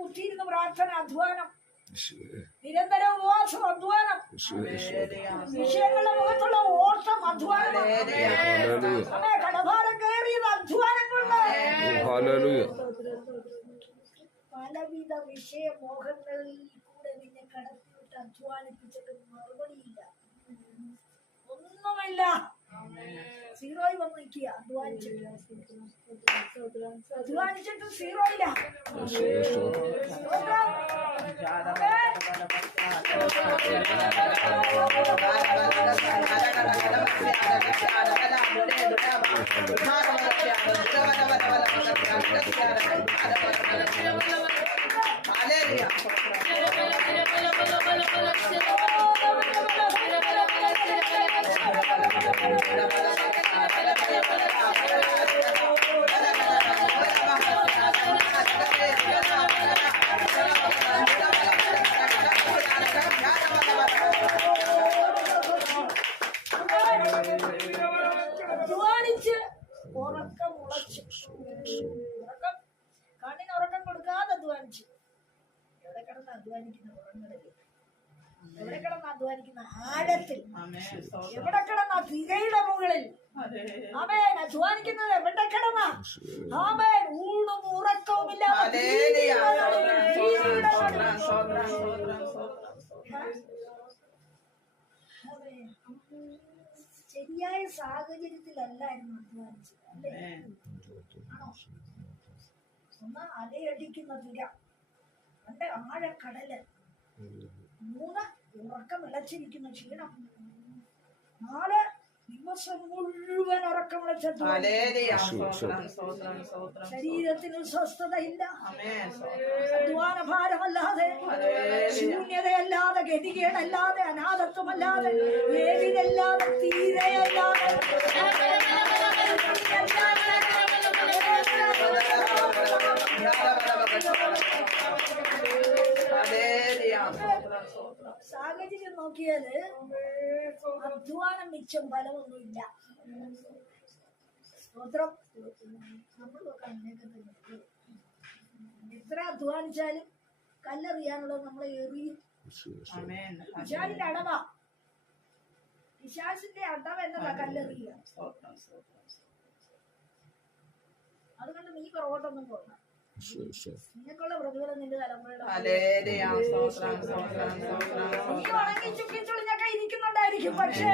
കുത്തിയിരുന്ന പ്രാർത്ഥന അധ്വാനം, നിരന്തര ഉപവാസം അധ്വാനം, വിഷയങ്ങളുടെ മുഖത്തുള്ള ഓട്ടം അധ്വാനം, കടഭാരം കയറിയത് അധ്വാനം കൊണ്ട് പലവിധ വിഷയമോഹങ്ങളിൽ കൂടെ നിന്നെ കടത്തിവിട്ട് അധ്വാനിപ്പിച്ചിട്ട് മറുപടിയില്ല, ഒന്നുമില്ല. സീറോയിൽ വന്ന് നിൽക്കുക. അധ്വാനിച്ചിട്ട് സീറോയില്ല. അധ്വാനിച്ച് ഉറക്കം ഉളച്ചു. കണ്ണിന് ഉറക്കം കൊടുക്കാതെ അധ്വാനിച്ചു. എവിടെ കിടന്ന് അധ്വാനിക്കുന്ന ഉറങ്ങലിൽ, എവിടെ കിടന്ന് അധ്വാനിക്കുന്ന ആഴത്തിൽ, എവിടെ കിടന്ന തിരയുടെ മുകളിൽ ആമേൻ അധ്വാനിക്കുന്നത് എവിടെ കിടന്ന ആമേൻ ഊണും ഉറക്കവുമില്ലാതെ ശരിയായ സാഹചര്യത്തിലല്ലായിരുന്നു അധ്വാനിച്ചത്, അല്ലേ? ആണോ? ഒന്ന് അലയടിക്കുന്ന തിര, രണ്ട് ആഴക്കടല്, മൂന്ന് ഉറക്കം വിളച്ചിരിക്കുന്ന ക്ഷീണം, നാല് ദിവസം മുഴുവൻ ഉറക്കം വിളച്ച ശരീരത്തിന് സ്വസ്ഥതയില്ല, അധ്വാന ഭാരമല്ലാതെ, ശൂന്യതയല്ലാതെ, ഗതികേടല്ലാതെ, അനാഥത്വമല്ലാതെ, ഏതിനല്ലാതെ, തീരെയല്ലാതെ സാഹചര്യം നോക്കിയാല് അധ്വാനം മിച്ചം ഫലമൊന്നുമില്ല. സ്തോത്രം. നമ്മളൊക്കെ അങ്ങനെയൊക്കെ എത്ര അധ്വാനിച്ചാലും കല്ലെറിയാനുള്ളത് നമ്മളെ എറിയും. പിശാചിന്റെ അടവാ, പിശാചിന്റെ അടവ് എന്നതാ കല്ലെറിയുക. അതുകൊണ്ട് നീ പുറകോട്ടൊന്നും പോകണം. നിനക്കുള്ള പ്രതിഫലം നിന്റെ തലമുറയുടെ നീ ഉണങ്ങി ചുക്കിച്ചുളിഞ്ഞൊക്കെ ഇരിക്കുന്നുണ്ടായിരിക്കും, പക്ഷേ